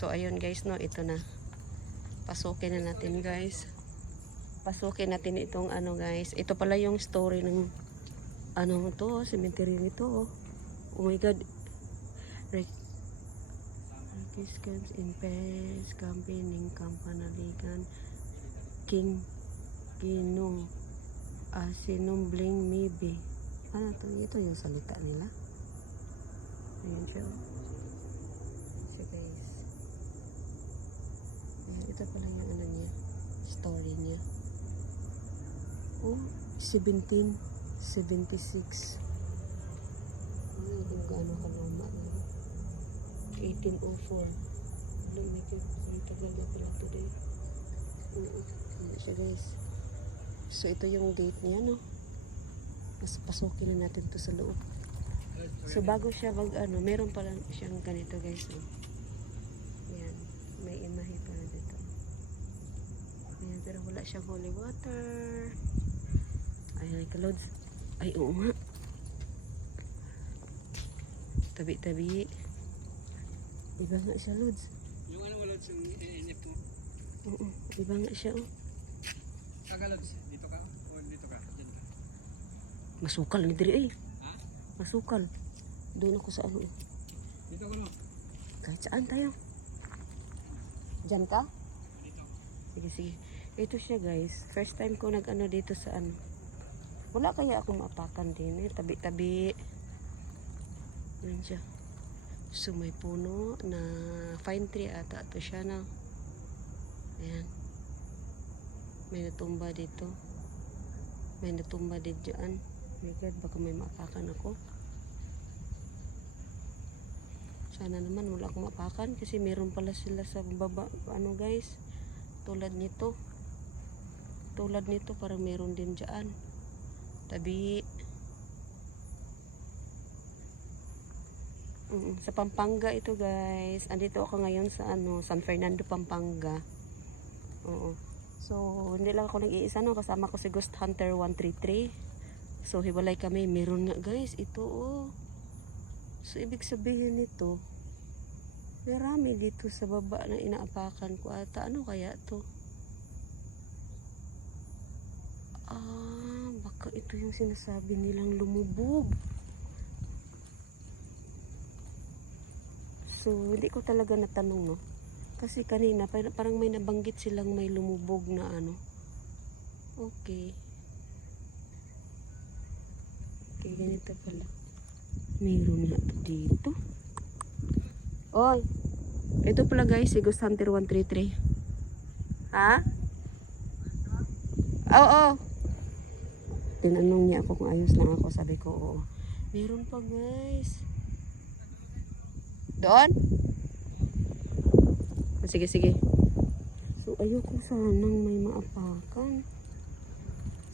So ayun guys, no, ito na. Pasukin na natin guys. Pasukin natin itong ano guys. Ito pala yung story ng ano to, cemetery nito. Oh my god. Rekis comes in Pes, Campaigning, Campanaligan, King Ginong, Sinumbling Maybe. Ano to? Ito yung salita nila. Ayan siya. So guys. Ayan, ito pala yung ano niya. Story niya. Oh, 1776. Ano kung gaano kaluma niya. 1804. Alam, may tagal na pala today. Ayan siya guys. So ito yung date niya, no? Mas pasukin na natin to sa loob. So bago siya ano, meron pala siyang ganito guys, no? Ayan, may imahe pala dito. Ayan, pero wala siyang holy water. Ayan, kalods. Ay, oo nga. Tabi-tabi. Iba nga siya, lods. Yung ano, lods, yung inip mo? Oo, iba nga siya, oh. Saka, lods, dito ka? O dito ka? Diyan ka? Masukal ni diri, eh. Ha? Masukal. Doon ako sa ano, eh. Dito ka, no? Kahit saan tayo. Diyan ka? Dito. Sige, sige. Ito siya, guys. First time ko nag-ano dito sa ano. Wala kaya akong maapakan din, eh. Tabi-tabi. Yan siya. So, may puno na fine tree ata. Ito siya na. Ayan. May natumba dito. May natumba din dyan. My God, baka may maapakan ako. Sana naman wala akong maapakan kasi meron pala sila sa baba. Ano guys? Tulad nito. Tulad nito parang meron din dyan. Tabi. Sa Pampanga ito guys. Andito ako ngayon sa ano, San Fernando, Pampanga. Oo. So, hindi lang ako nag-iisa, no? Kasama ko si Ghost Hunter 133. So, hiwalay kami. Meron nga guys. Ito, oh. So, ibig sabihin nito, marami dito sa baba na inaapakan ko ata. Ano kaya to? Ah, baka ito yung sinasabi nilang lumubog. So, hindi ko talaga natanong, no? Kasi kanina, parang may nabanggit silang may lumubog na ano. Okay. Okay, ganito pala. Mayroon nga dito. Oy! Ito pala guys, si Ghost Hunter 133. Ha? Oo. Tinanong niya ako kung ayos lang ako. Sabi ko, oo. Meron pa guys. Doon? Sige, sige. So, ayoko sanang may maapakan.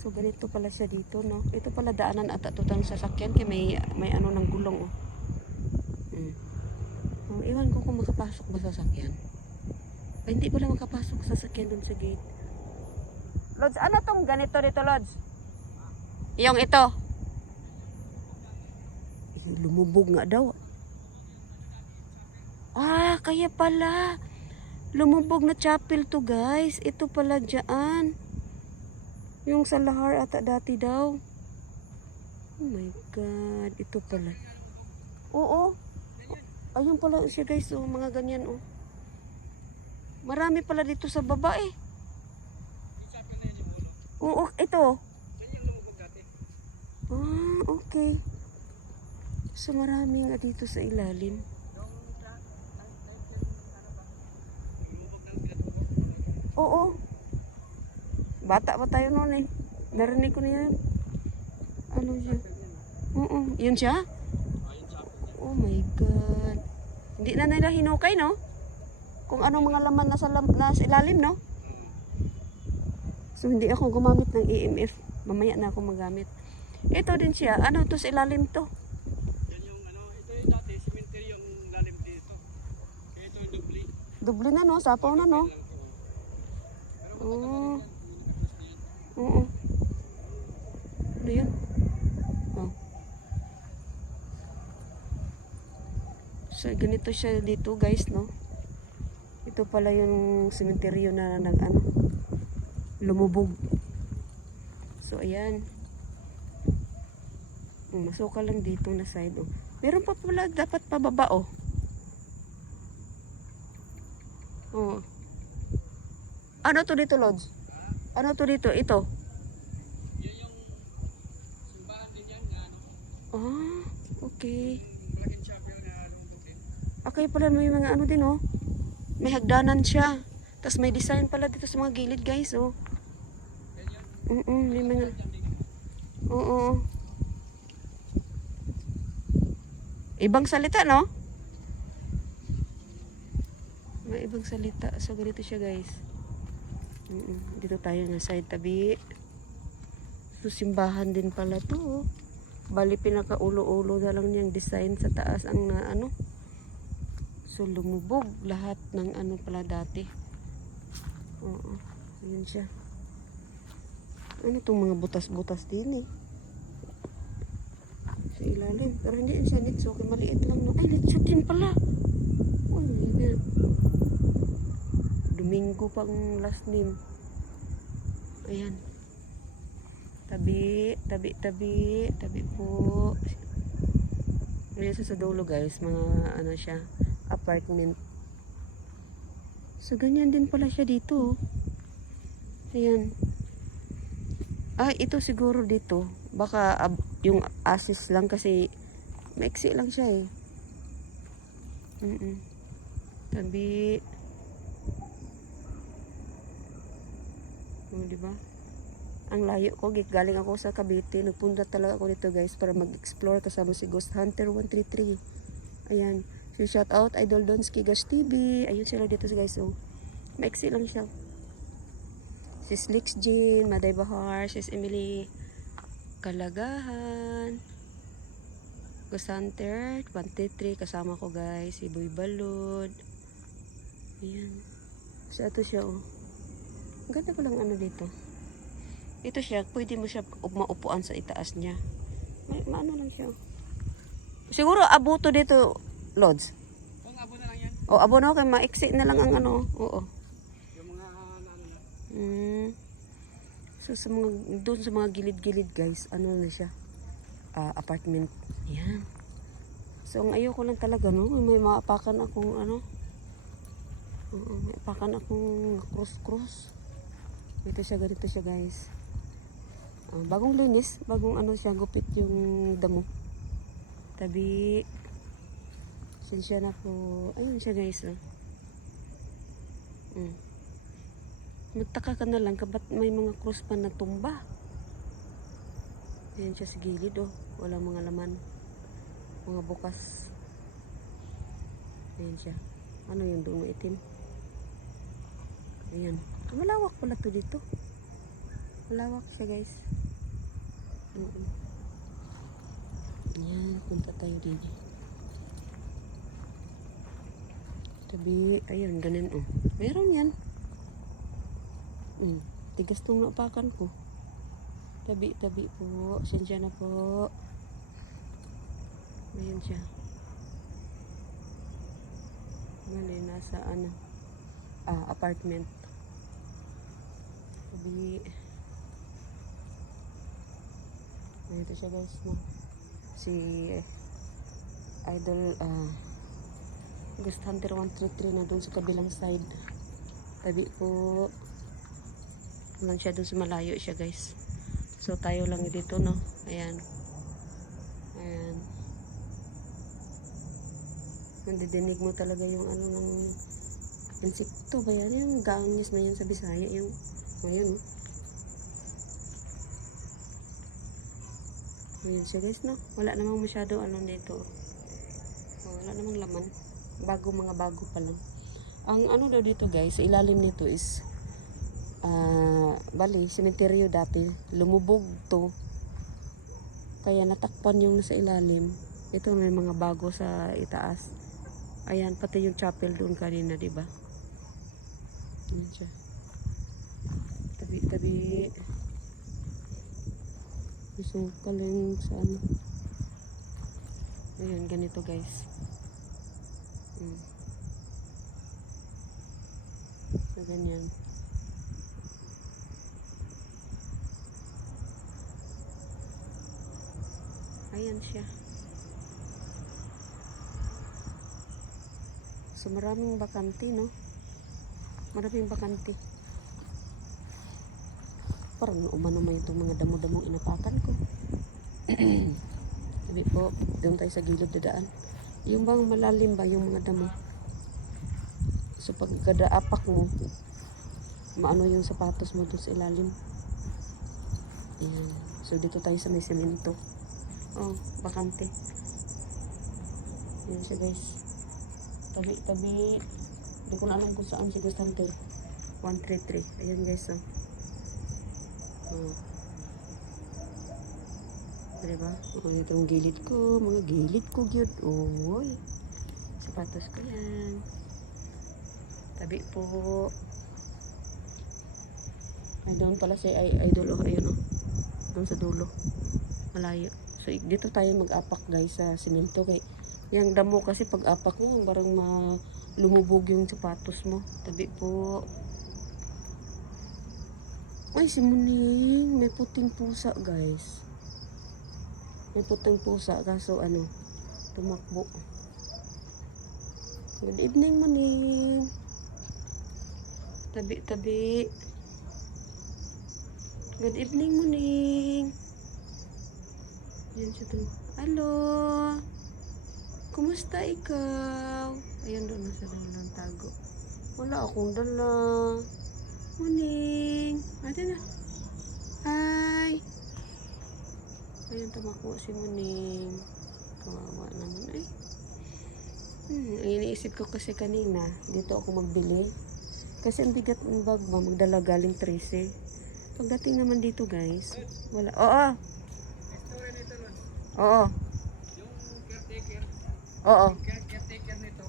So, ganito pala siya dito, no? Ito pala daanan at atutang sasakyan kaya may ano ng gulong, oh. Iwan ko kung makapasok ba sasakyan. Ay, hindi pala makapasok sasakyan dun sa gate. Lods, ano tong ganito dito, Lods? Yung ito. Lumubog nga daw. Ah, kaya pala. Lumubog na chapel to guys. Ito pala dyan. Yung sa Lahar ata dati daw. Oh my God. Ito pala. Oo. Ayun pala siya guys. Oh, mga ganyan oh. Marami pala dito sa baba eh. Oo, ito. Ah, okay. So marami nga dito sa ilalim. Oo. Bata pa tayo noon eh. Narinig ko na yan. Ano siya? Oo. Yun siya? Oh my God. Hindi na nila hinukay, no? Kung ano mga laman nasa ilalim, no? So, hindi ako gumamit ng EMF. Mamaya na ako magamit. Ito din siya. Ano to sa ilalim to? Yan yung ano, ito yung dati, cemetery yung lalim dito. Kaya ito yung dubli. Dubli na, no? Sapaw na, no? Oo. Oo. Ano yun? Oh. So, ganito siya dito, guys, no? Ito pala yung sementeryo na lumubog. So, ayan. Masukal lang dito na side, oh. Meron pa pala dapat pababa, oh. Oh. Ano to dito, Lods? Ano to dito? Ito. Yun yung simbahan din yan na ano. Ah, okay. Malaking champion na lumubog din. Okay pala, may mga ano din, oh. May hagdanan siya. Tapos may design pala dito sa mga gilid, guys, oh. Yan yan. May mga... Oo. Ibang salita, no? May ibang salita. So, ganito siya, guys. Dito tayo na side tabi. So, simbahan din pala to, oh. Bali, pinaka-ulo-ulo na lang niyang design sa taas ang na, ano. So, lumubog lahat ng ano pala dati. Oo. Ayan siya. Ano itong mga butas-butas din, eh. Sa ilalim. Pero hindi siya litso. Okay, maliit lang. No? Ay, litso din pala. Uy, yan. Domingo pang last name. Ayan. Tabi, tabi, tabi. Tabi po. Ayan sa dulo, guys. Mga ano siya. Apartment. So, ganyan din pala siya dito. Ayan. Ah, ito siguro dito. Baka yung assist lang kasi maiksi lang siya, eh. Tabi. Oh, diba? Ang layo ko. Galing ako sa Cavite. Nagpunta talaga ako dito, guys, para mag-explore kasama si Ghost Hunter 133. Ayan. So, shout out Idol Donski Gash TV. Ayun sila dito, guys. So, maiksi lang siya. Sis Lix Jean, Maday Bahar, Sis Emily Kalagahan, Ghost Hunter 133, kasama ko, guys, si Boy Balod. Ayan. So, ito siya, oh. Ang ganda ko lang ano dito. Ito siya, pwede mo siya maupuan sa itaas niya. Maano lang siya. Siguro abo to dito, Lods. Kung abo na lang yan. O, abo na, kay maiksi na lang ang ano. Oo. Yung mga ano na. So sa mga doon sa mga gilid-gilid, guys, ano na siya? Apartment. Yan. So ang ayoko lang talaga, no, may maapakan akong ano. May apakan akong cross. Ganito siya, guys. Bagong linis, bagong ano siya, gupit yung damo. Tabi. Sinsya na po. Ayun siya, guys, no. Magtaka ka na lang kabat may mga cross pa na tumba. Ayan siya sa gilid, oh. Walang mga laman. Mga bukas. Ayan siya. Ano yung doon itim? Ayan. Malawak pala to dito. Malawak siya, guys. Ayan. Punta tayo din. Tabi. Ayun. Ganun, oh. Meron yan. Tigas tong napakan ko. Tabi po. Siya na po. Ayan siya. Mali, nasa ano. Apartment. Tabi. Ayan ito siya, guys, no? Si Idol Ghost Hunter 133 na doon sa kabilang side. Tabi po. Lang siya doon sa malayo siya, guys. So tayo lang dito, no. Ayan. Nandidinig mo talaga yung ano ng insekto ba yan? Yung gangis na yan sa Bisaya, yung ayan, no. Ayan siya, guys, no. Wala namang masyado ano dito. Wala namang laman. Mga bago pa lang. Ang ano daw dito, guys, sa ilalim nito is bali, sementeryo dati. Lumubog to. Kaya natakpan yung nasa ilalim. Ito may mga bago sa itaas. Ayan, pati yung chapel doon kanina, diba? Ayan siya. Tabi. Isukal yung sa ano. Ayan, ganito, guys. So, ganyan. Ayan siya. So, maraming bakante, no? Maraming bakante. Parang umano mo itong mga damo-damong inapakan ko. Sabi po, doon tayo sa gilid dadaan. Yung bang malalim ba yung mga damo? So, pag kada apak mo, maano yung sapatos mo doon sa ilalim. Ayan. So, dito tayo sa may semento. Oh, bakante. Ayan siya, guys. Tabi-tabi. Hindi ko na alam kung saan si Gustante. 133. Ayan, guys, oh. Oh. Diba? Oh, itong gilid ko. Mga gilid ko, gyud. Oy. Sapatos ko yan. Tabi po. Ay, doon pala si Idol. Oh, ayun, oh. Doon sa dulo. Malayo. So, dito tayo mag-apak, guys, sa simento. Kay, yung damo kasi pag-apak mo, parang lumubog yung sapatos mo. Tabi po. Ay, si Muning. May puting pusa, guys. May puting pusa. Kaso, ano, tumakbo. Good evening, Muning. Tabi-tabi. Good evening, Muning. Ayan siya doon. Hello. Kumusta ikaw? Ayan doon nasa dalang tago. Wala akong dala. Muning. Ayan na. Hi. Ayan, tumakbo si Muning. Kawawa naman ay. Ang iniisip ko kasi kanina, dito ako magbili. Kasi ang bigat ng bag mo, magdala galing 13. Pagdating naman dito, guys, wala. Oo. Oo. Yung caretaker. Oo. Yung caretaker nito,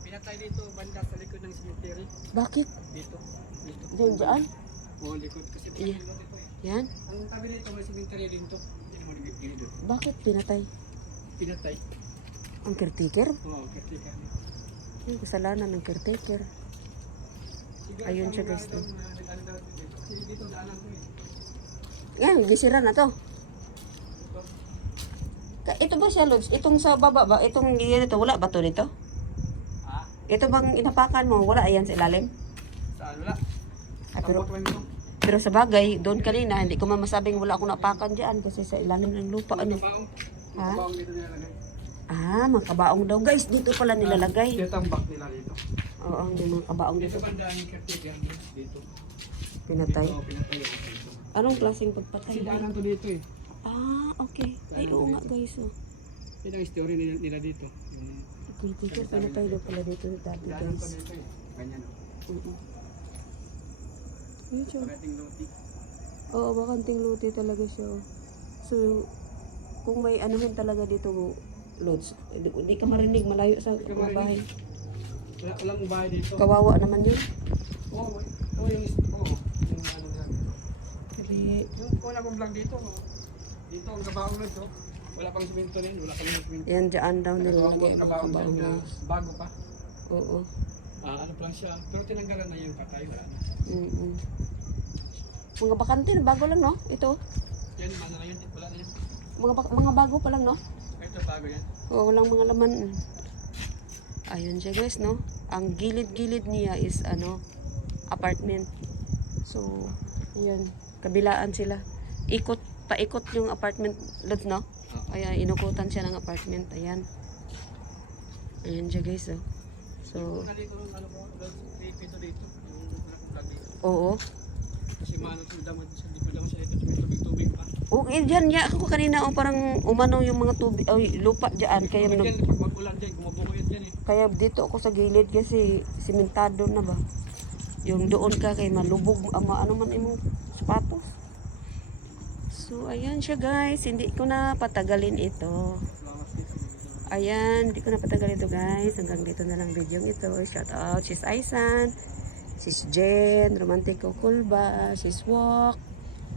pinatay dito banda sa likod ng cemetery. Bakit? Dito. Dito. Diyan, dyan? Oo, likod. Kasi Yeah. pinatay dito eh. Yan? Ang tabi nito, may cemetery din to. Yan mo dito. Bakit pinatay? Pinatay. Ang caretaker? Oo, caretaker nito. Yung kasalanan ng caretaker. Ayun siya, guys. Dito daanan ko eh. Yan, gisira na to. Ito ba siya, Lods? Itong sa baba ba? Itong dito, wala ba to dito? Ha? Ito bang inapakan mo? Wala yan sa ilalim? Saan? Wala. Pero, Tapos ito. pero sa bagay, doon kanina, hindi ko masabing wala akong napakan dyan kasi sa ilalim ng lupa. Ano? Ha? Kabaong dito nilalagay. Ah, mga kabaong daw. Guys, dito pala nilalagay. Ito ang back nila dito. Oo, yung mga kabaong Dito dito. banda ang caretaker dito. Pinatay. Dito, pinatay ako dito. Anong klaseng pagpatay? Kasi daanan to dito eh. Ah, okay. Ay, oo nga, guys. Oh. Yun ang story nila dito. Yung Caretaker, pinatay daw pala dito dati, daanan to guys. dito eh. Ganyan o. Yun siya. Parating loti. Oo, bakanting luti talaga siya. Oh. So, kung may anuhin talaga dito, Lods, hindi ka marinig, malayo sa Hindi ka mga marinig. bahay. Walang bahay dito. Kawawa naman yun. Oo, yung ano nila dito. Sabi, Yung una kong vlog dito, dito ang kabaong nun to. Wala pang simento rin, wala pang simento. yan dyan daw nilalagay ang Kabaong kabaong na guys. bago pa. Oo. Ano pa lang siya. Pero tinanggalan na yung patay, wala na. Mga bakante, bago lang, no? Ito. Yan, ano na yun, wala na yun. Mga bago pa lang, no? Ito bago yan. Oo, walang mga laman. Ayun siya, guys, no? Ang gilid-gilid niya is, apartment. So, yun. Kabilaan sila. Paikot yung apartment, Lods, no? Kaya inukutan siya ng apartment. Ayan. Ayan siya, guys, oh. So, Nandito nung ano ko, dito dito. Yung una kong vlog dito. oo. Kasi maano siya damod, hindi pa damod siya dito. May tubig-tubig pa. Okay, dyan, ako kanina, parang umano yung mga tubig, lupa dyan. Kaya, Tubig yan, pag mag-ulan dyan, gumabunguyot yan eh. kaya dito ako sa gilid kasi simentado na ba. Yung doon ka kay malubog, ano man imong sapatos. So, ayan siya, guys. Hindi ko na patagalin ito. Ayan, hindi ko na patagalin ito, guys. Hanggang dito na lang video ito. Shout out, Sis Aisan, Sis Jen, Romantico Kulba, Sis Walk,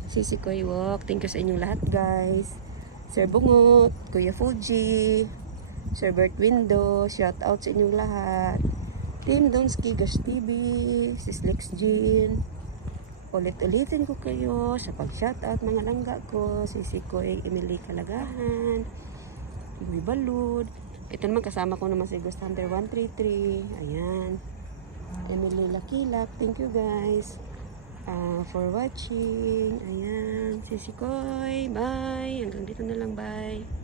Sis Koy Walk. Thank you sa inyong lahat, guys. Sir Bungot, Kuya Fuji, Sir Bert Window. Shout out sa inyong lahat. Team Donski Gash TV, Sis Lex Jean. Ulit-ulitin ko kayo sa pag-shoutout mga langga ko. Si Koy Emily Kalagahan, Boy Balud. Ito naman kasama ko naman si Ghost Hunter 133. Ayan. Emily Lakilak. Thank you guys for watching. Ayan. Si Koy. Bye. Hanggang dito na lang. Bye.